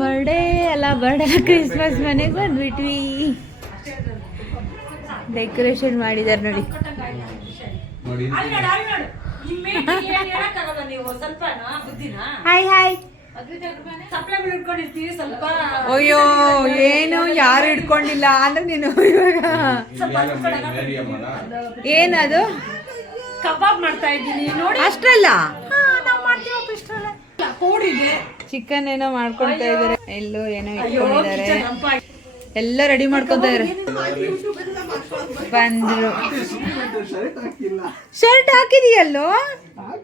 Birthday ಅಲ್ಲ birthday Christmas ಮನೆಗೆ ಬಂದ್ಬಿಟ್ವಿ. Decoration ಮಾಡಿದಾರೆ ನೋಡಿ. ಹಾಯ್ ಹಾಯ್ ಸ್ವಲ್ಪ ಅಯ್ಯೋ ಏನು ಯಾರು ಇಟ್ಕೊಂಡಿಲ್ಲ ಅಂದ್ರೆ ನೀನು ಇವಾಗ. ಏನದು? ಕಬಾಬ್ ಮಾಡ್ತಾ ಇದ್ದೀನಿ ನೋಡಿ. ಅಷ್ಟಲ್ಲ ನಾವು ಮಾಡ್ತೀವಪ್ಪ ಇಷ್ಟಲ್ಲ ಕೂಡಿದೆ. ಚಿಕನ್ ಏನೋ ಮಾಡ್ಕೊಳ್ತಾ ಇದಾರೆ. ಎಲ್ಲೋ ಏನೋ ಇಟ್ಕೊಂಡಿದ್ದಾರೆ. ಎಲ್ಲ ರೆಡಿ ಮಾಡ್ಕೊತಾ ಇದಾರೆ. ಬಂದ್ರು. ಶರ್ಟ್ ಹಾಕಿದೀಯಲ್ಲೋ?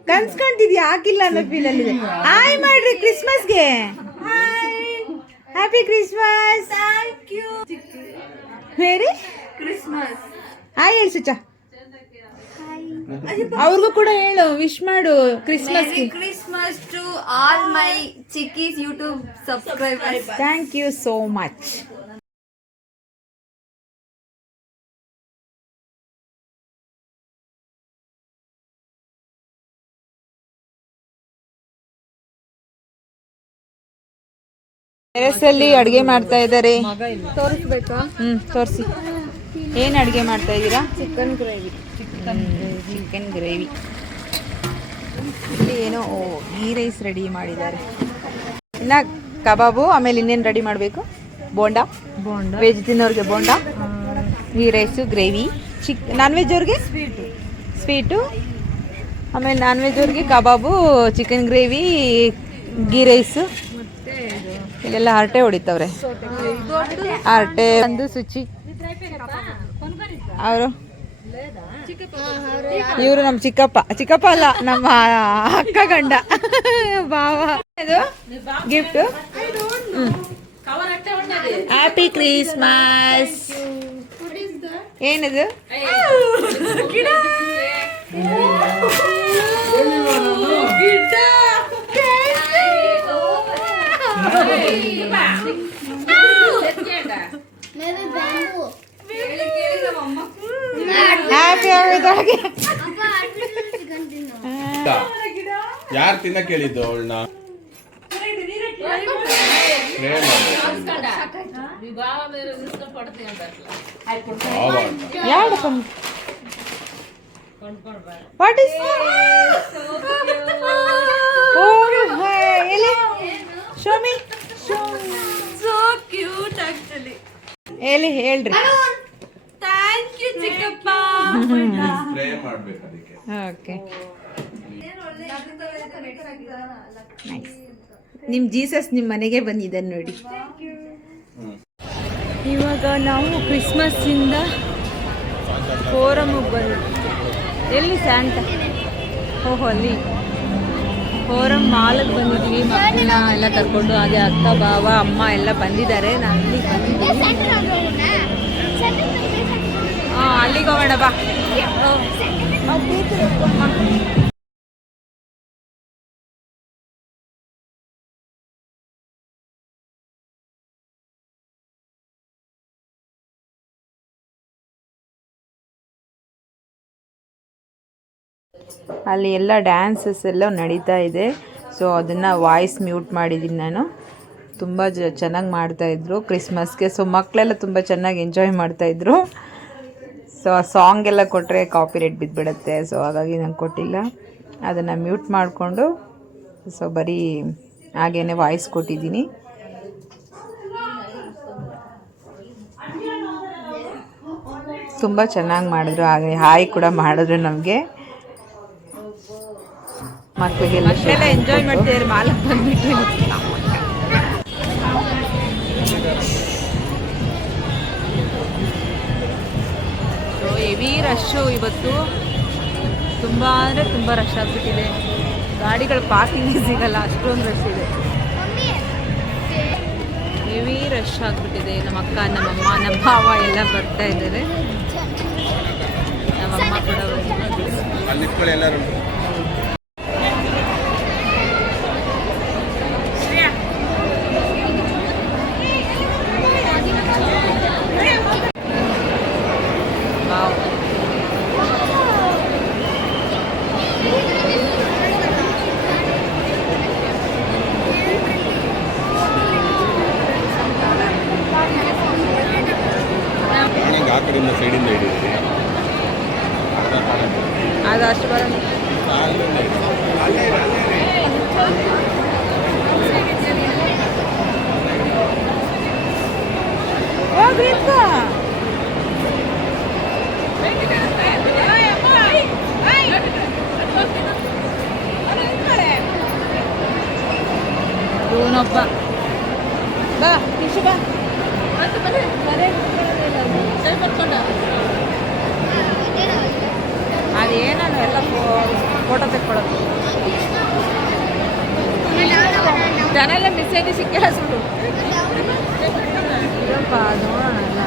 ಕನ್ಸ್ಕೊಂತಿದ್ಯಾ ಹಾಕಿಲ್ಲ ಅನ್ನೋ ಫೀಲ್ ಅಲ್ಲಿ ಹಾಯ್ ಮಾಡ್ರಿ ಕ್ರಿಸ್ಮಸ್ಗೆ happy Christmas thank you merry Christmas hi ಹೇಳಿ ಸುಚ. ಅವ್ರಿಗೂ ಕೂಡ ಹೇಳು ವಿಶ್ ಮಾಡು Christmas Christmas to all my chikkis YouTube subscribers thank you so much ಟೆರೆಸಲ್ಲಿ ಅಡುಗೆ ಮಾಡ್ತಾ ಇದ್ದಾರೆ. ತೋರಿಸ್ಬೇಕಾ. ಹ್ಮ್ ತೋರಿಸಿ. ಏನು ಅಡುಗೆ ಮಾಡ್ತಾ ಇದ್ದೀರಾ? Chicken gravy chicken gravy. ಇಲ್ಲಿ ಏನೋ ಗೀ ರೈಸ್ ರೆಡಿ ಮಾಡಿದ್ದಾರೆ. ಇನ್ನ ಕಬಾಬು ಆಮೇಲೆ ಇನ್ನೇನು ರೆಡಿ ಮಾಡಬೇಕು? ಬೋಂಡಾ? ಬೋಂಡ. ವೆಜ್ ತಿನ್ನೋರಿಗೆ ಬೋಂಡಾ? Ghee rice gravy. ಚಿಕ್ ನಾನ್ ವೆಜ್ ಅವ್ರಿಗೆ? ಸ್ವೀಟು. ಸ್ವೀಟು. ಆಮೇಲೆ ನಾನ್ ವೆಜ್ ಅವ್ರಿಗೆ ಕಬಾಬು ಚಿಕನ್ ಗ್ರೇವಿ ಗೀ ರೈಸು. ಇಲ್ಲೆಲ್ಲ ಹರಟೆ ಹೊಡಿತವ್ರೆ. ಹರಟೆ. ಒಂದು ಸುಚಿ ಅವರು? ಇವರು ನಮ್ಮ ಚಿಕ್ಕಪ್ಪ. ಚಿಕ್ಕಪ್ಪ ಅಲ್ಲ ನಮ್ಮ ಅಕ್ಕ ಗಂಡ. ಬಾವ ಇದು ಗಿಫ್ಟ್ ಹ್ಯಾಪಿ ಕ್ರಿಸ್ಮಸ್ ಏನದು? ಹ್ಯಾಪಿ ಆಗೋದೊಳಗೆ ಯಾರು ತಿನ್ನ ಕೇಳಿದ್ದು ಅವಳನ್ನ? ಯಾರು ವಾಟ್ ಇಸ್ ಓ ಎಲ್ಲಿ ಶೋಮಿ ಸೋ ಕ್ಯೂಟ್ ಆಕ್ಚುಲಿ ಎಲ್ಲಿ ಹೇಳ್ರಿ. ಸ್ಪ್ರೇ ಮಾಡ್ಬೇಕು ಅದಕ್ಕೆ. ಓಕೆ ನಿಮ್ಮ ಜೀಸಸ್ ನಿಮ್ಮ ಮನೆಗೆ ಬಂದಿದ್ದಾನೆ ನೋಡಿ. ಇವಾಗ ನಾವು ಕ್ರಿಸ್ಮಸ್ಸಿಂದ ಫೋರಮ್ಗೆ ಬಂದು ಎಲ್ಲಿ ಸ್ಯಾಂಟ ಓಹೋ ಅಲ್ಲಿ. ಫೋರಮ್ ಮಾಲಕ್ಕೆ ಬಂದಿದ್ವಿ ಮಕ್ಕಳನ್ನ ಎಲ್ಲ ಕರ್ಕೊಂಡು ಅದೇ ಅಕ್ಕ ಬಾವ ಅಮ್ಮ ಎಲ್ಲ ಬಂದಿದ್ದಾರೆ. ನಾನು ಅಲ್ಲಿ ಬಂದಿದ್ದೀನಿ. ಅಲ್ಲಿಗೆ ಬಾ. ಅಲ್ಲಿ ಎಲ್ಲ ಡ್ಯಾನ್ಸಸ್ ಎಲ್ಲ ನಡೀತಾ ಇದೆ. ಸೊ ಅದನ್ನು ವಾಯ್ಸ್ ಮ್ಯೂಟ್ ಮಾಡಿದ್ದೀನಿ ನಾನು. ತುಂಬ ಚೆನ್ನಾಗಿ ಮಾಡ್ತಾಯಿದ್ರು ಕ್ರಿಸ್ಮಸ್ಗೆ ಸೊ ಮಕ್ಕಳೆಲ್ಲ ತುಂಬ ಚೆನ್ನಾಗಿ ಎಂಜಾಯ್ ಮಾಡ್ತಾಯಿದ್ರು ಸೊ ಆ ಸಾಂಗ್ ಎಲ್ಲ ಕೊಟ್ಟರೆ ಕಾಪಿ ರೇಟ್ ಬಿದ್ದುಬಿಡುತ್ತೆ ಸೊ ಹಾಗಾಗಿ ನಾನು ಕೊಟ್ಟಿಲ್ಲ. ಅದನ್ನು ಮ್ಯೂಟ್ ಮಾಡಿಕೊಂಡು ಸೊ ಬರೀ ಹಾಗೇ ವಾಯ್ಸ್ ಕೊಟ್ಟಿದ್ದೀನಿ. ತುಂಬ ಚೆನ್ನಾಗಿ ಮಾಡಿದ್ರು. ಹಾಗೆ ಹಾಯ್ ಕೂಡ ಮಾಡಿದ್ರು ನಮಗೆ. ಮಕ್ಕಳಿಗೆಲ್ಲ ಎಂಜಾಯ್ ಮಾಡ್ತಿದ್ದಾರೆ ಮಾಲಕ್ ಬಂದ್ಬಿಟ್ಟು ಹೆವಿ ರಶ್ಶು ಇವತ್ತು. ತುಂಬ ಅಂದರೆ ತುಂಬ ರಶ್ ಆಗಿಬಿಟ್ಟಿದೆ. ಗಾಡಿಗಳು ಪಾರ್ಕಿಂಗ್ ಸಿಗಲ್ಲ, ಅಷ್ಟೊಂದು ರಶ್ ಇದೆ. ಹೆವಿ ರಶ್ ಆಗಿಬಿಟ್ಟಿದೆ. ನಮ್ಮ ಅಕ್ಕ ನಮ್ಮಮ್ಮ ನಮ್ಮ ಭಾವ ಎಲ್ಲ ಬರ್ತಾ ಇದ್ದಾರೆ. ನಮ್ಮಮ್ಮ ಕೂಡ ಬಾ ಇಶು ಬಾ. ಅದೇನೋ ಎಲ್ಲ ಫೋಟೋ ತೆಕ್ಕೊಳ್ಳೋದು? ಜನೆಲ್ಲ ಮೆಸೇಜ್ ಸಿಕ್ಕಿಲ್ಲ ಸುಳ್ಳು. ಅದು ನೋಡೋಣ ಎಲ್ಲ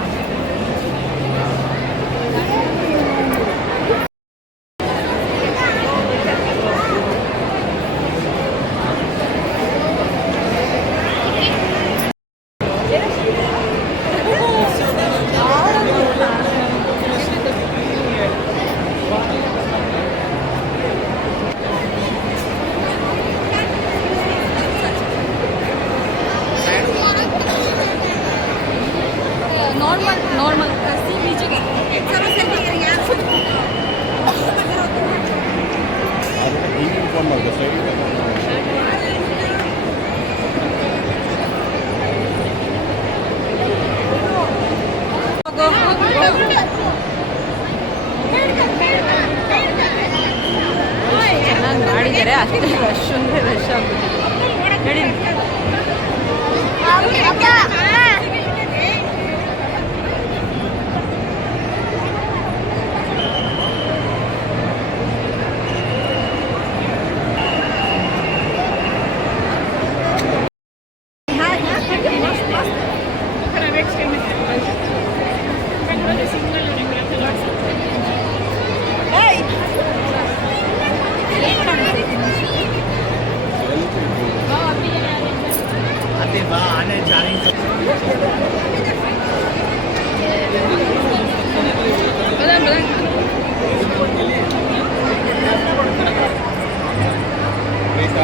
ನಾರ್ಮಲ್ ನಾರ್ಮಲ್ ಸಿ ಬೀಚಿಗೆ ಹಿಂಗೆ ಫೋನ್ ಮಾಡಿದೆ ಸೈಡ್ ಚೆನ್ನಾಗಿ ಮಾಡಿದ್ದಾರೆ ಅಷ್ಟೇ ರಶ್ ಅಂದರೆ ರಶ್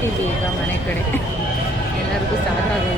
ಮುಗೀತು ಈಗ ಮನೆ ಕಡೆ. ಎಲ್ಲರಿಗೂ ಸಾಕಾಗೋಯ್ತು